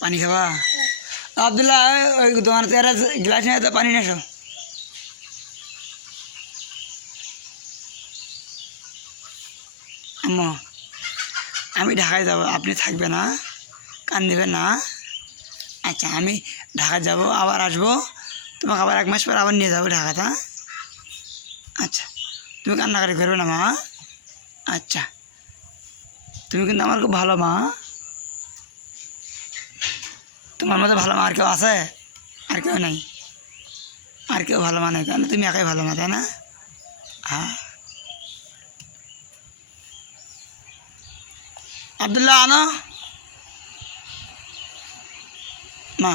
পানি খাবা? আবদুল্লাহ, ওই দোকানে তেরা গ্লাস নিয়ে তো পানি নিয়ে এসো। আম্মা, আমি ঢাকায় যাব, আপনি থাকবে না? কান দেবেন না? আচ্ছা, আমি ঢাকা যাব, আবার আসবো, তোমাকে আবার 1 মাস পর আবার নিয়ে যাবো ঢাকাতে। আচ্ছা, তুমি কান্নাকাটি করবে না মা? আচ্ছা, তুমি কিন্তু আমার খুব ভালো মা। তোমার মতো ভালো মা আর কেউ আছে? আর কেউ নাই? আর কেউ ভালো মা নেই, তাহলে তুমি একাই ভালো মা, তাই না? হ্যাঁ। আবদুল্লাহ, আনো মা।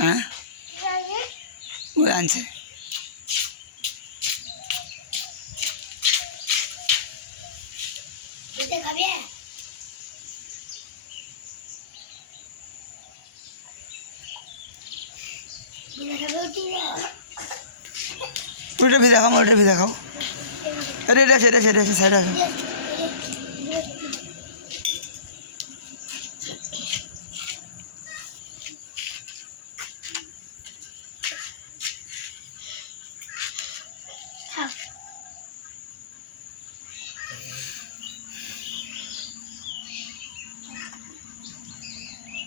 হ্যাঁ, ওই আনছে। ওইটা ভিজা খাও, ওইটা ভিজা খাও। এটা এটা সেটা সেটা সাইড আসো।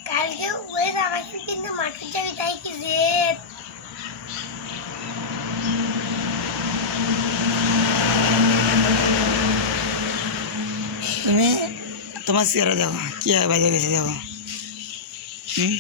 কালকে ওই আমাকে কিন্তু মাঠের যাবি তাই কি যে তুমি তোমার চেহারা দেখো, কী হয় বাজে গেছে দেখো। হুম।